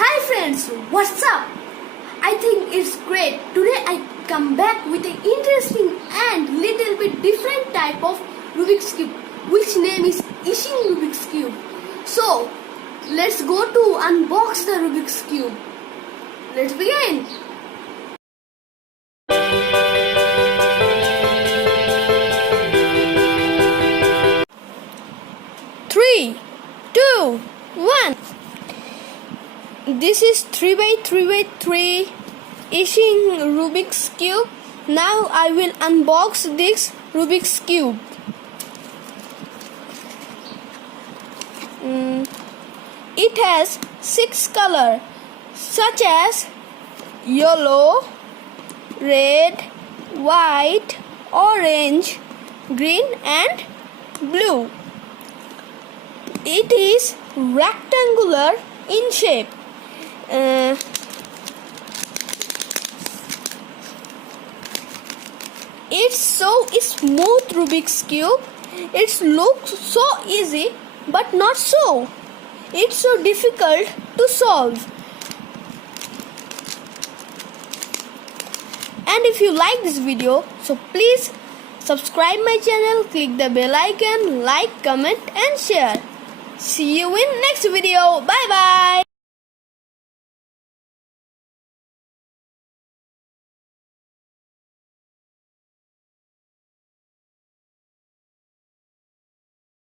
Hi friends, what's up? I think it's great. Today I come back with an interesting and little bit different type of Rubik's Cube, which name is yisheng Rubik's Cube. So, let's go to unbox the Rubik's Cube. Let's begin. Three, two, one. This is 3x3x3 yisheng Rubik's Cube. Now I will unbox this Rubik's Cube. It has 6 colors such as yellow, red, white, orange, green and blue. It is rectangular in shape. It's so smooth Rubik's Cube. It looks so easy but not so. It's so difficult to solve. And if you like this video, so please subscribe my channel, click the bell icon, like, comment and share. See you in next video. Bye bye.